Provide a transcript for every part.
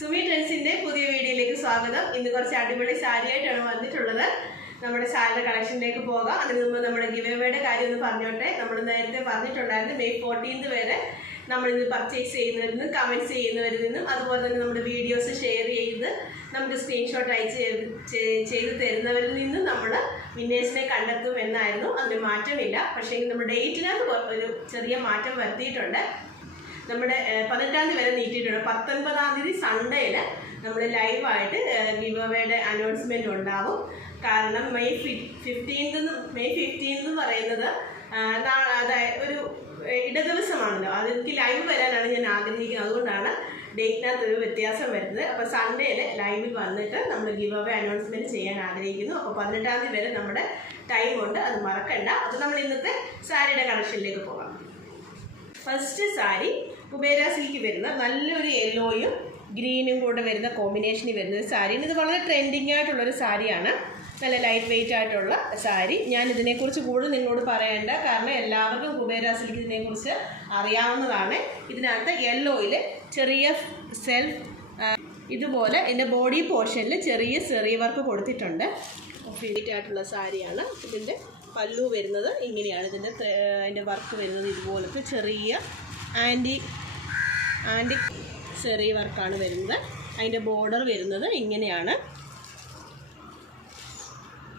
സുമി ട്രെൻസിന്റെ പുതിയ വീഡിയോയിലേക്ക് സ്വാഗതം. ഇന്ന് കുറച്ച് അടിപൊളി സാരി ആയിട്ടാണ് വന്നിട്ടുള്ളത്. നമ്മുടെ സാരിയുടെ കളക്ഷനിലേക്ക് പോകാം. അതിന് മുമ്പ് നമ്മുടെ ഗിവേവയുടെ കാര്യം ഒന്ന് പറഞ്ഞോട്ടെ. നമ്മൾ നേരത്തെ പറഞ്ഞിട്ടുണ്ടായിരുന്നു മെയ് ഫോർട്ടീൻത് വരെ നമ്മൾ ഇന്ന് പർച്ചേസ് ചെയ്യുന്നവരിൽ നിന്നും കമന്റ്സ് ചെയ്യുന്നവരിൽ നിന്നും അതുപോലെ തന്നെ നമ്മുടെ വീഡിയോസ് ഷെയർ ചെയ്ത് നമുക്ക് സ്ക്രീൻഷോട്ട് അയച്ച് ചെയ്ത് തരുന്നവരിൽ നിന്നും നമ്മൾ വിന്നേഴ്സിനെ കണ്ടെത്തും എന്നായിരുന്നു. അതിന് മാറ്റമില്ല. പക്ഷേ നമ്മുടെ ഡേറ്റിനകത്ത് ഒരു ചെറിയ മാറ്റം വരുത്തിയിട്ടുണ്ട്. നമ്മുടെ പതിനെട്ടാം തീയതി വരെ നീട്ടിയിട്ടുണ്ട്. പത്തൊൻപതാം തീയതി സൺഡേയിൽ നമ്മൾ ലൈവായിട്ട് ഗിവ് അവയുടെ അനൗൺസ്മെന്റ് ഉണ്ടാവും. കാരണം മെയ് ഫിഫ്റ്റീൻത് മെയ് ഫിഫ്റ്റീൻത് പറയുന്നത് അതായത് ഒരു ഇടദിവസമാണല്ലോ. അതെനിക്ക് ലൈവ് വരാനാണ് ഞാൻ ആഗ്രഹിക്കുന്നത്. അതുകൊണ്ടാണ് ഡേറ്റിനകത്ത് ഒരു വ്യത്യാസം വരുന്നത്. അപ്പോൾ സൺഡേയിൽ ലൈവിൽ വന്നിട്ട് നമ്മൾ ഗിവ് അവേ അനൗൺസ്മെന്റ് ചെയ്യാൻ ആഗ്രഹിക്കുന്നു. അപ്പോൾ പതിനെട്ടാം തീയതി വരെ നമ്മുടെ ടൈം ഉണ്ട്. അത് മറക്കണ്ട. അപ്പോൾ നമ്മൾ ഇന്നത്തെ സാരിയുടെ കളക്ഷനിലേക്ക് പോകാം. ഫസ്റ്റ് സാരി കുബേര സിൽക്ക് വരുന്ന നല്ലൊരു യെല്ലോയും ഗ്രീനും കൂടെ വരുന്ന കോമ്പിനേഷനിൽ വരുന്ന ഒരു സാരിയാണ് ഇത് വളരെ ട്രെൻഡിങ് ആയിട്ടുള്ളൊരു സാരിയാണ് നല്ല ലൈറ്റ് വെയിറ്റ് ആയിട്ടുള്ള സാരി ഞാൻ ഇതിനെക്കുറിച്ച് കൂടുതൽ നിങ്ങളോട് പറയേണ്ട കാരണം എല്ലാവർക്കും കുബേര സിൽക്ക് ഇതിനെക്കുറിച്ച് അറിയാവുന്നതാണ്. ഇതിനകത്ത് യെല്ലോയിൽ ചെറിയ സെൽഫ് ഇതുപോലെ എന്റെ ബോഡി പോർഷനിൽ ചെറിയ ചെറിയ വർക്ക് കൊടുത്തിട്ടുണ്ട്. ഫിനിറ്റ് ആയിട്ടുള്ള സാരിയാണ് ഇതിന്റെ പല്ലു വരുന്നത് ഇങ്ങനെയാണ്. ഇതിന്റെ അതിന്റെ വർക്ക് വരുന്നത് ഇതുപോലത്തെ ചെറിയ ആന്റി ആന്റി ചെറിയ വർക്കാണ് വരുന്നത്. അതിന്റെ ബോർഡർ വരുന്നത് ഇങ്ങനെയാണ്.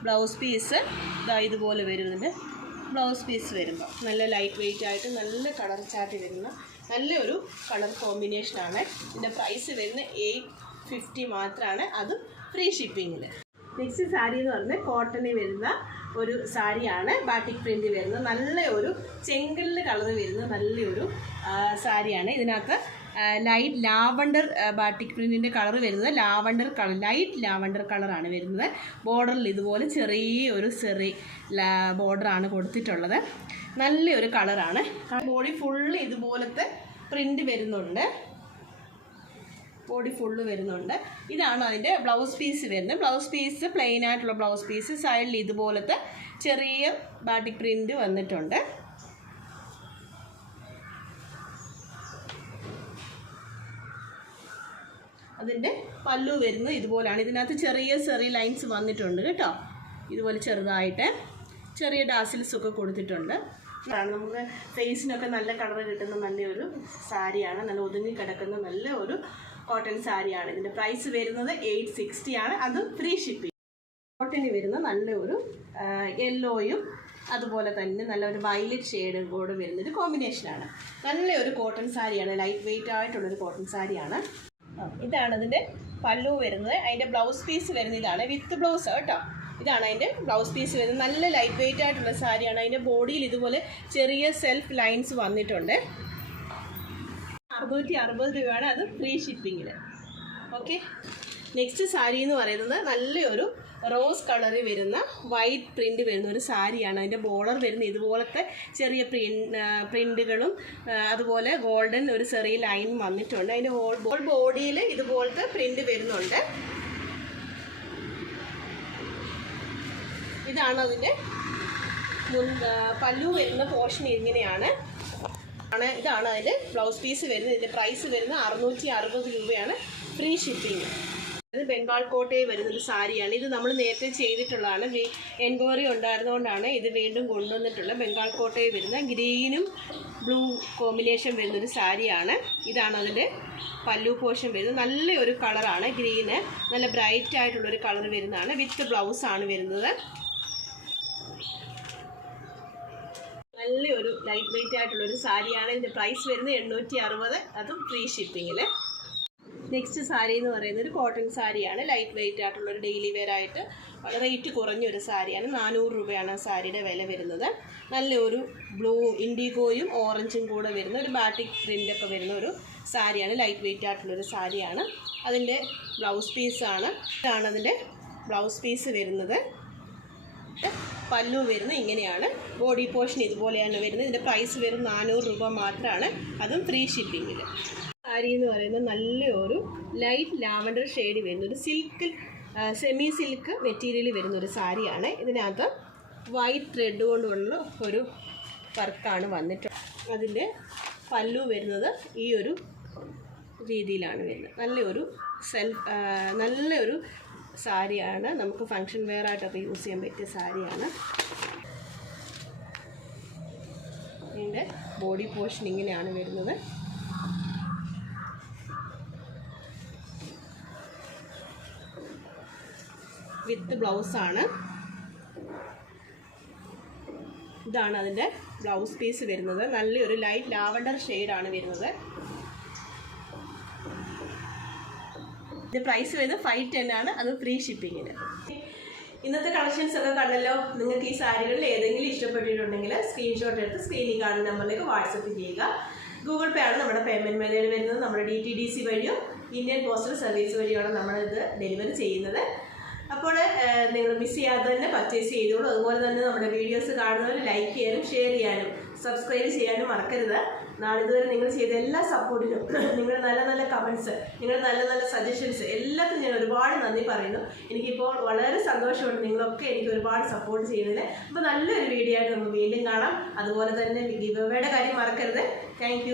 ബ്ലൗസ് പീസ് ഇതാ ഇതുപോലെ വരുന്നുണ്ട്. ബ്ലൗസ് പീസ് വരുമ്പോൾ നല്ല ലൈറ്റ് വെയിറ്റ് ആയിട്ട് നല്ല കളർ ചാർട്ട് വരുന്ന നല്ലൊരു കളർ കോമ്പിനേഷനാണ് ഇതിന്റെ പ്രൈസ് വരുന്നത് എയ്റ്റ് ഫിഫ്റ്റി മാത്രമാണ് അതും ഫ്രീ ഷിപ്പിങ്ങിൽ നെക്സ്റ്റ് സാരി എന്ന് പറഞ്ഞാൽ കോട്ടണിൽ വരുന്ന ഒരു സാരിയാണ് ബാട്ടിക് പ്രിന്റ് വരുന്ന നല്ല ഒരു ചെങ്കലിൽ കളർ വരുന്ന നല്ലൊരു സാരിയാണ്. ഇതിനകത്ത് ലൈറ്റ് ലാവണ്ടർ ബാട്ടിക് പ്രിന്റിന്റെ കളർ വരുന്നത്. ലാവണ്ടർ കളർ ലൈറ്റ് ലാവണ്ടർ കളറാണ് വരുന്നത്. ബോർഡറിൽ ഇതുപോലെ ചെറിയ ഒരു ചെറി ബോർഡറാണ് കൊടുത്തിട്ടുള്ളത്. നല്ലൊരു കളറാണ് ബോഡി ഫുള്ള് ഇതുപോലത്തെ പ്രിന്റ് വരുന്നുണ്ട്. ബോഡി ഫുള്ള് വരുന്നുണ്ട്. ഇതാണ് അതിന്റെ ബ്ലൗസ് പീസ് വരുന്നത്. ബ്ലൗസ് പീസ് പ്ലെയിൻ ആയിട്ടുള്ള ബ്ലൗസ് പീസ് സൈഡിൽ ഇതുപോലത്തെ ചെറിയ ബാട്ടിക് പ്രിന്റ് വന്നിട്ടുണ്ട്. അതിന്റെ പല്ലു വരുന്നത് ഇതുപോലെയാണ് ഇതിനകത്ത് ചെറിയ ചെറിയ ലൈൻസ് വന്നിട്ടുണ്ട് കേട്ടോ. ഇതുപോലെ ചെറുതായിട്ട് ചെറിയ ഡാസിൽസ് ഒക്കെ കൊടുത്തിട്ടുണ്ട്. നമുക്ക് ഫേസിനൊക്കെ നല്ല കളർ കിട്ടുന്ന നല്ലൊരു സാരിയാണ്. നല്ല ഒതുങ്ങി കിടക്കുന്ന നല്ല ഒരു കോട്ടൺ സാരിയാണ് ഇതിന്റെ പ്രൈസ് വരുന്നത് എയ്റ്റ് സിക്സ്റ്റി ആണ്. അത് ഫ്രീ ഷിപ്പിംഗ് കോട്ടണിൽ വരുന്ന നല്ലൊരു യെല്ലോയും അതുപോലെ തന്നെ നല്ലൊരു വയലറ്റ് ഷെയ്ഡും കൂടെ വരുന്നൊരു കോമ്പിനേഷനാണ് നല്ലൊരു കോട്ടൺ സാരിയാണ് ലൈറ്റ് വെയിറ്റ് ആയിട്ടുള്ളൊരു കോട്ടൺ സാരിയാണ് ഇതാണ് അതിന്റെ പല്ലു വരുന്നത്. അതിന്റെ ബ്ലൗസ് പീസ് വരുന്ന ഇതാണ് വിത്ത് ബ്ലൗസ് കേട്ടോ. ഇതാണ് അതിന്റെ ബ്ലൗസ് പീസ് വരുന്നത്. നല്ല ലൈറ്റ് വെയിറ്റ് ആയിട്ടുള്ള സാരിയാണ് അതിന്റെ ബോഡിയിൽ ഇതുപോലെ ചെറിയ സെൽഫ് ലൈൻസ് വന്നിട്ടുണ്ട്. അറുന്നൂറ്റി അറുപത് രൂപയാണ് അത് ഫ്രീ ഷിപ്പിങ്ങിൽ ഓക്കെ നെക്സ്റ്റ് സാരി എന്ന് പറയുന്നത് നല്ലൊരു റോസ് കളറിൽ വരുന്ന വൈറ്റ് പ്രിന്റ് വരുന്ന ഒരു സാരിയാണ്. അതിന്റെ ബോർഡർ വരുന്ന ഇതുപോലത്തെ ചെറിയ പ്രിന്റുകളും അതുപോലെ ഗോൾഡൻ ഒരു ചെറിയ ലൈൻ വന്നിട്ടുണ്ട്. അതിന്റെ ഹോൾ ബോൾ ബോഡിയിൽ ഇതുപോലത്തെ പ്രിന്റ് വരുന്നുണ്ട്. ഇതാണ് അതിന്റെ മുൻ പല്ലു വരുന്ന പോർഷൻ ഇങ്ങനെയാണ്. ആണ്. ഇതാണ് അതിന്റെ ബ്ലൗസ് പീസ് വരുന്നത്. ഇതിന്റെ പ്രൈസ് വരുന്നത് അറുന്നൂറ്റി അറുപത് രൂപയാണ് ഫ്രീ ഷിപ്പിംഗ് ഇത് ബംഗാൾ കോട്ടയിൽ വരുന്നൊരു സാരിയാണ്. ഇത് നമ്മൾ നേരത്തെ ചെയ്തിട്ടുള്ളതാണ്. എൻക്വയറി ഉണ്ടായിരുന്നുകൊണ്ടാണ് ഇത് വീണ്ടും കൊണ്ടുവന്നിട്ടുള്ള ബംഗാൾ കോട്ടയിൽ വരുന്ന ഗ്രീനും ബ്ലൂ കോമ്പിനേഷൻ വരുന്നൊരു സാരിയാണ്. ഇതാണ് അതിന്റെ പല്ലു പോർഷൻ വരുന്നത്. നല്ലൊരു കളറാണ് ഗ്രീന് നല്ല ബ്രൈറ്റ് ആയിട്ടുള്ളൊരു കളർ വരുന്നതാണ്. വിത്ത് ബ്ലൗസാണ് വരുന്നത്. നല്ലൊരു ലൈറ്റ് വെയിറ്റ് ആയിട്ടുള്ള ഒരു സാരിയാണ്. ഇതിന്റെ പ്രൈസ് വരുന്നത് എണ്ണൂറ്റി അറുപത് അതും ഫ്രീ ഷിപ്പിങ്ങിൽ നെക്സ്റ്റ് സാരി എന്ന് പറയുന്നത് ഒരു കോട്ടൺ സാരിയാണ്. ലൈറ്റ് വെയിറ്റ് ആയിട്ടുള്ള ഒരു ഡെയിലി വെയർ ആയിട്ട് വളരെ റേറ്റ് കുറഞ്ഞൊരു സാരിയാണ്. നാനൂറ് രൂപയാണ് ആ സാരിയുടെ വില വരുന്നത്. നല്ലൊരു ബ്ലൂ ഇൻഡിഗോയും ഓറഞ്ചും കൂടെ വരുന്ന ഒരു ബാറ്റിക് പ്രിന്റൊക്കെ വരുന്ന ഒരു സാരിയാണ്. ലൈറ്റ് വെയിറ്റ് ആയിട്ടുള്ളൊരു സാരിയാണ്. അതിന്റെ ബ്ലൗസ് പീസാണ് ഇതാണ് അതിന്റെ ബ്ലൗസ് പീസ് വരുന്നത്. പല്ലു വരുന്നത് ഇങ്ങനെയാണ്. ബോഡി പോർഷൻ ഇതുപോലെയാണ് വരുന്നത്. ഇതിന്റെ പ്രൈസ് വെറും നാനൂറ് രൂപ മാത്രമാണ്. അതും ഫ്രീ ഷിപ്പിങ്ങിൽ സാരി എന്ന് പറയുന്നത് നല്ലൊരു ലൈറ്റ് ലാവൻഡർ ഷെയ്ഡ് വരുന്ന ഒരു സിൽക്ക് സെമി സിൽക്ക് മെറ്റീരിയൽ വരുന്ന ഒരു സാരിയാണ്. ഇതിനകത്ത് വൈറ്റ് ത്രെഡ് കൊണ്ടുള്ള ഒരു വർക്കാണ് വന്നിട്ട് അതിന്റെ പല്ലു വരുന്നത് ഈ ഒരു രീതിയിലാണ് വരുന്നത്. നല്ലൊരു സെൽഫ് നല്ലൊരു സാരിയാണ്. നമുക്ക് ഫങ്ഷൻ വെയർ ആയിട്ടൊക്കെ യൂസ് ചെയ്യാൻ പറ്റിയ സാരിയാണ്. ഇതിന്റെ ബോഡി പോർഷൻ ഇങ്ങനെയാണ് വരുന്നത്. വിത്ത് ബ്ലൗസാണ് ഇതാണ് അതിന്റെ ബ്ലൗസ് പീസ് വരുന്നത്. നല്ലൊരു ലൈറ്റ് ലാവണ്ടർ ഷെയ്ഡാണ് വരുന്നത്. ഇത് പ്രൈസ് വരുന്നത് ഫൈവ് ടെൻ ആണ്. അത് ഫ്രീ ഷിപ്പിങ്ങിന് ഇന്നത്തെ കളക്ഷൻസ് ഒക്കെ കണ്ടല്ലോ. നിങ്ങൾക്ക് ഈ സാരികളിൽ ഏതെങ്കിലും ഇഷ്ടപ്പെട്ടിട്ടുണ്ടെങ്കിൽ സ്ക്രീൻഷോട്ട് എടുത്ത് സ്ക്രീനിൽ കാണുന്ന നമ്പറിലേക്ക് വാട്സപ്പ് ചെയ്യുക. ഗൂഗിൾ പേ ആണ് നമ്മുടെ പേയ്മെന്റ് മെത്തേഡ് വരുന്നത്. നമ്മുടെ ഡി ടി ഡി സി വഴിയോ ഇന്ത്യൻ പോസ്റ്റൽ സർവീസ് വഴിയാണ് നമ്മളിത് ഡെലിവറി ചെയ്യുന്നത്. അപ്പോൾ നിങ്ങൾ മിസ് ചെയ്യാതെ തന്നെ പർച്ചേസ് ചെയ്തോളൂ. അതുപോലെ തന്നെ നമ്മുടെ വീഡിയോസ് കാണുന്നവർ ലൈക്ക് ചെയ്യാനും ഷെയർ ചെയ്യാനും സബ്സ്ക്രൈബ് ചെയ്യാനും മറക്കരുത്. നാളിതുവരെ നിങ്ങൾ ചെയ്ത എല്ലാ സപ്പോർട്ടിനും നിങ്ങളുടെ നല്ല നല്ല കമൻസ് നിങ്ങളുടെ നല്ല നല്ല സജഷൻസ് എല്ലാത്തിനും ഞാൻ ഒരുപാട് നന്ദി പറയുന്നു. എനിക്കിപ്പോൾ വളരെ സന്തോഷമുണ്ട് നിങ്ങളൊക്കെ എനിക്ക് ഒരുപാട് സപ്പോർട്ട് ചെയ്യുന്നത് അപ്പോൾ നല്ലൊരു വീഡിയോ ആയിട്ട് നമുക്ക് വീണ്ടും കാണാം. അതുപോലെ തന്നെ ഗിവ് കാര്യം മറക്കരുത്. താങ്ക്